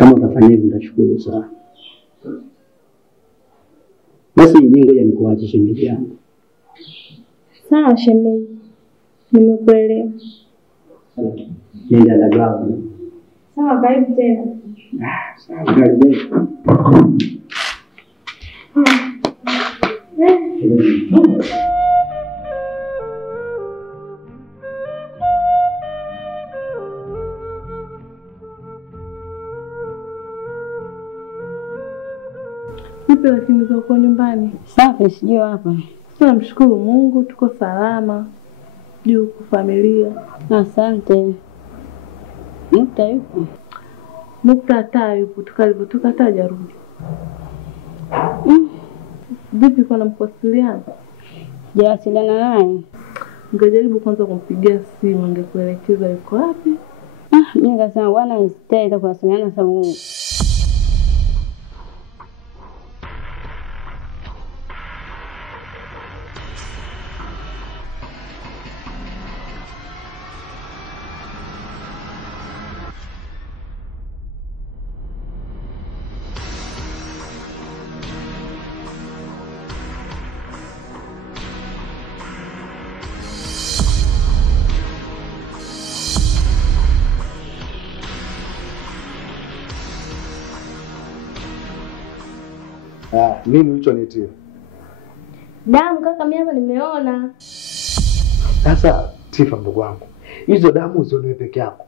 Kama utafanya hivyo nitashukuru sana. Basi mimi ngoja nikuache shemeji yangu. Sawa shemeji. Nimekuelewa. Nenda na gabu. Sawa, karibu tena. Sawa, karibu. Vipi lakini uko nyumbani? Safi, sijui hapa. Tunamshukuru Mungu tuko salama. Juu kwa familia. Asante. Nukta yupo? Nukta hata yupo, tukalipotoka hata hajarudi. Vipi kwa namkuwasiliana? Jawasiliana naye? Ngejaribu kwanza kumpigia simu, ngekuelekeza yuko wapi. Mimi nikasema bwana sitaweza kuwasiliana sababu nini ulichonitia? Damu kaka, mimi hapa nimeona. Sasa Tifa ndugu wangu, hizo damu usione peke yako.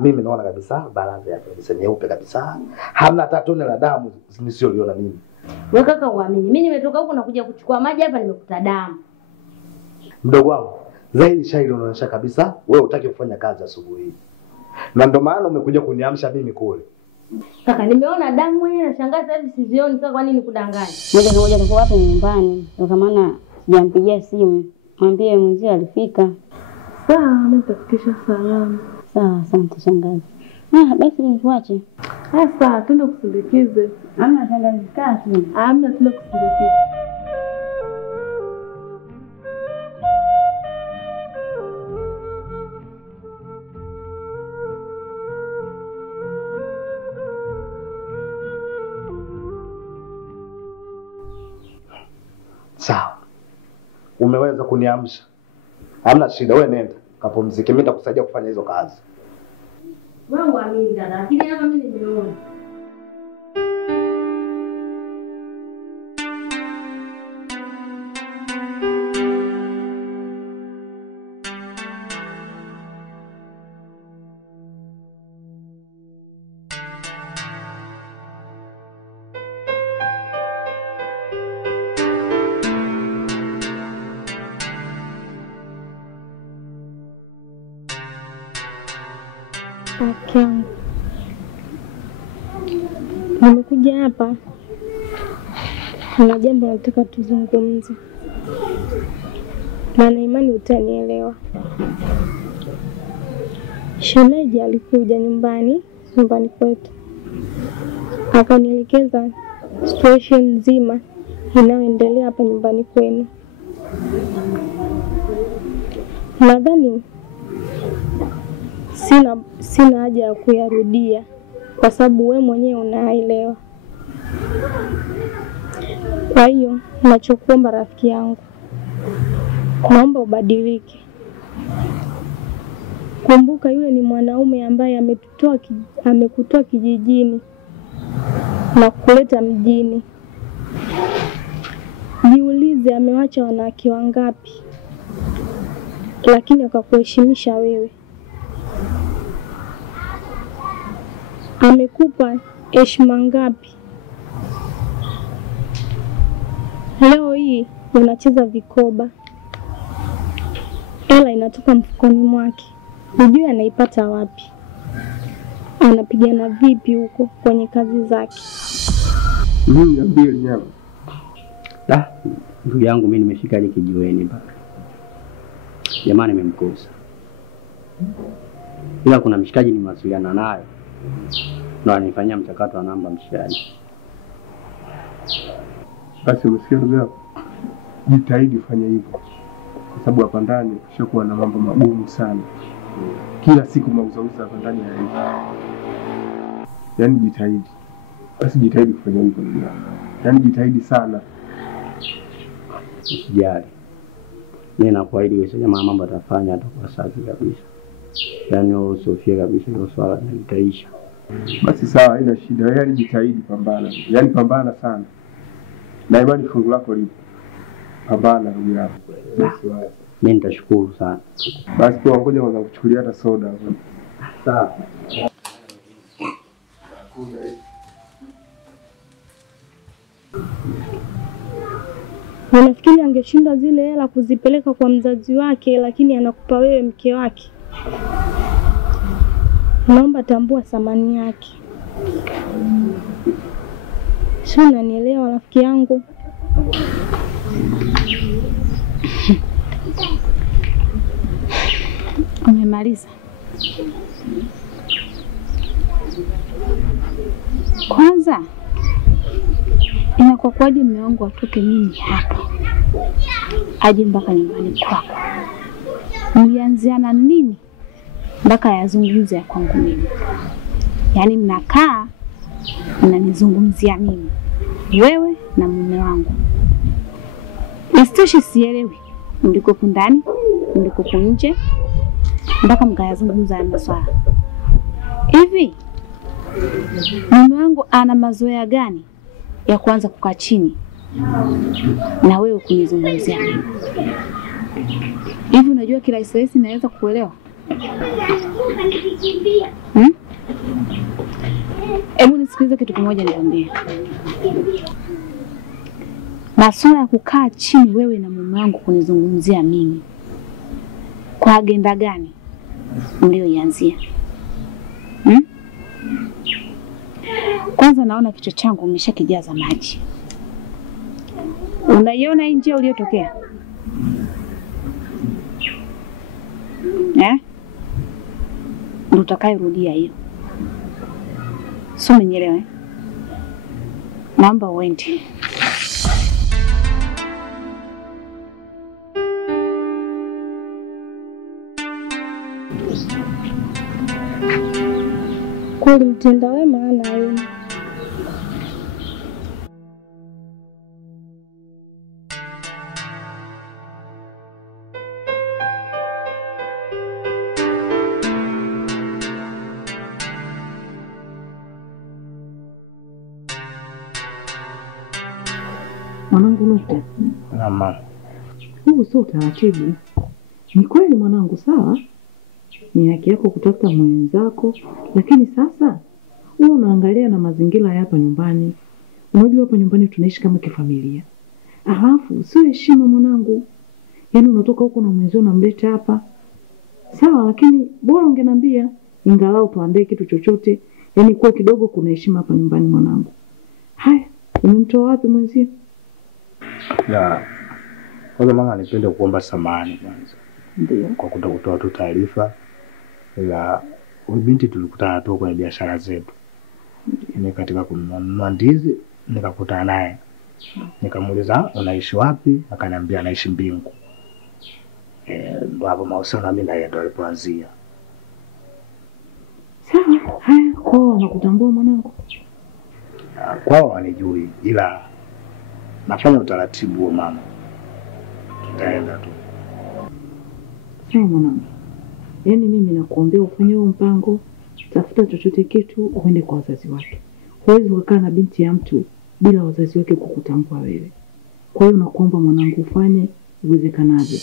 Mimi naona kabisa balance yake kabisa nyeupe kabisa. Hamna hata tone la damu nisiyoliona mimi. Wewe kaka uamini. Mimi nimetoka huko na kuja kuchukua maji hapa nimekuta damu. Mdogo wangu, zaidi shairi unaonyesha kabisa wewe hutaki kufanya kazi asubuhi hii. Na ndio maana umekuja kuniamsha mimi kule. Kaka nimeona damu mwenyewe na shangaa sasa hivi sizioni, sasa kwa nini kudanganya? moja kwa moja tuko hapa nyumbani. Kwa maana sijampigia simu. Mwambie mzee alifika. Sawa, nitafikisha salama. Sawa, asante shangazi. Basi nikuache. Sawa, twende kusindikize. Hamna shangazi, kaa tu. Hamna, twende kusindikize. Sawa. Umeweza kuniamsha. Hamna shida, wewe nenda kapumzike, mimi nitakusaidia kufanya hizo kazi. Wewe uamini dada, lakini hapa mimi nimeona. Okay. Nimekuja hapa. Kuna jambo nataka tuzungumze. Maana imani utanielewa. Shemeji alikuja nyumbani kwetu. Akanielekeza situation nzima inayoendelea hapa nyumbani kwenu. Nadhani sina haja ya kuyarudia kwa sababu wewe mwenyewe unaelewa. Kwa hiyo ninachokuomba rafiki yangu, naomba ubadilike. Kumbuka yule ni mwanaume ambaye amekutoa kijijini na kuleta mjini. Jiulize amewacha wanawake wangapi, lakini akakuheshimisha wewe. Amekupa heshima ngapi? Leo hii unacheza vikoba. Hela inatoka mfukoni mwake. Hujui anaipata wapi. Anapigana vipi huko kwenye kazi zake. Mimi niambie nyama. Ndugu yangu mimi nimefika ile kijiweni mpaka. Jamani nimemkosa. Ila kuna mshikaji nimewasiliana naye. Na anifanyia mchakato wa namba mshikaji. Basi umesikia ndugu yangu? Jitahidi ufanye hivyo. Kwa sababu hapa ndani kushakuwa na mambo magumu sana. Kila siku mauzauza hapa ndani ya hivi. Yaani jitahidi. Basi jitahidi kufanya hivyo ndugu yangu. Yaani jitahidi sana. Usijali. Mimi nakuahidi wewe jamaa mambo atafanya atakuwa safi kabisa. Yaani usifie kabisa hilo swala litaisha. Basi sawa, haina shida. Yaani jitahidi, pambana. Yaani pambana sana. Na imani fungu lako lipo. Pambana ndugu yangu. Mimi nitashukuru sana. Basi kwa ngoja kwanza kuchukulia hata soda. Sawa. Unafikiri angeshinda zile hela kuzipeleka kwa mzazi wake, lakini anakupa wewe mke wake? Naomba tambua thamani yake. Sio, unanielewa rafiki yangu? Umemaliza? Kwanza inakuwa kwaje mume wangu atoke mimi hapa aje mpaka nyumbani kwako? Mlianziana nini mpaka yazungumze ya kwangu mimi? Yaani mnakaa mnanizungumzia mimi, wewe na mume wangu. Isitoshe sielewi mlikopo ndani, mlikopo nje, mpaka mkayazungumza ya maswala hivi. Mume wangu ana mazoea gani ya kuanza kukaa chini na wewe kunizungumzia mimi? Hivi unajua kirahisi naweza kuelewa? Hebu nisikilize kitu kimoja niambie. Masuala ya kukaa chini wewe na mume wangu kunizungumzia mimi, kwa agenda gani mlioianzia? Kwanza naona kichwa changu umeshakijaza maji. Unaiona hii njia uliyotokea? Ndio utakayerudia hiyo. Sio, umenielewa? Naomba uende. Kweli mtenda wema hana aibu. Mwanangu Nukta. Mama. Huu sio utaratibu. Ni kweli mwanangu, sawa? Ni haki yako kutafuta mwenzako, lakini sasa wewe unaangalia na mazingira hapa nyumbani. Unajua hapa nyumbani tunaishi kama kifamilia. Alafu sio heshima mwanangu. Yaani unatoka huko na mwenzio unamleta hapa. Sawa, lakini bora ungeniambia ingalau tuandae kitu chochote. Yaani kwa kidogo kuna heshima hapa nyumbani mwanangu. Haya, umemtoa wapi mwenzio? Ya. Kwanza mama nipende kuomba samahani kwanza. Ndio. Kwa kutokutoa tu taarifa. Ila huyu binti tulikutana tu kwenye biashara zetu. Ni katika kununua ndizi nikakutana naye. Nikamuuliza unaishi wapi? Akaniambia anaishi Mbingu. Ndio hapo mahusiano mimi na yeye ndo alipoanzia. Sawa, haya, kwao nakutambua mwanangu. Kwao wanijui ila nafanya utaratibu wa mama. Tutaenda tu. Sawa mwanangu. Yaani mimi nakuombea ufanye huo mpango, tafuta chochote kitu uende kwa wazazi wake. Huwezi kukaa na binti ya mtu bila wazazi wake kukutambua wewe. Kwa hiyo nakuomba mwanangu ufanye uwezekanavyo.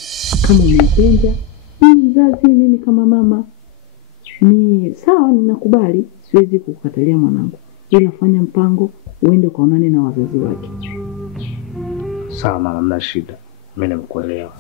Kama unampenda, mimi mzazi, mimi kama mama, ni sawa, ninakubali, siwezi kukatalia mwanangu. Ila fanya mpango uende ukaonane na wazazi wake. Sawa mama, mna shida. Mimi nimekuelewa.